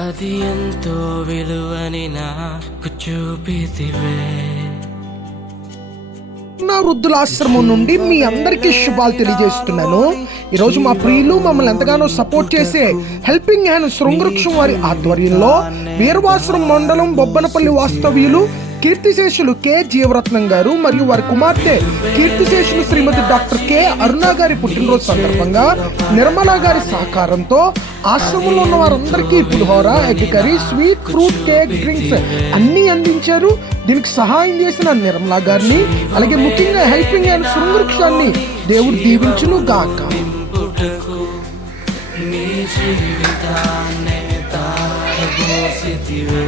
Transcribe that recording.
అది ఎంతో విలువని నాకు చూపితివే. నా వృద్ధులాశ్రమం నుండి మీ అందరికీ శుభాలు తెలియజేస్తున్నాను. ఈరోజు మా ప్రియులు మమ్మల్ని ఎంతగానో సపోర్ట్ చేసే హెల్పింగ్ హ్యాండ్ శృంగవృక్షం వారి ఆధ్వర్యంలో వీరవాసరం మండలం బొబ్బనపల్లి వాస్తవ్యులు కీర్తిశేషులు కె జీవరత్నం గారు మరియు వారి కుమార్తె కీర్తిశేషులు శ్రీమతి డాక్టర్ కె అరుణ గారి పుట్టినరోజు సందర్భంగా నిర్మలా గారి సహకారంతో ఆశ్రమంలో ఉన్న వారందరికీ పులిహోర, egg curry, sweet, fruit, cake, drinks అన్నీ అందించారు. దీనికి సహాయం చేసిన నిర్మలా గారిని, అలాగే ముఖ్యంగా హెల్పింగ్ హ్యాండ్ శృంగవృక్షాన్ని దేవుడు దీవించును గాక. నీ జీవితాన్నే తారబోసితివే.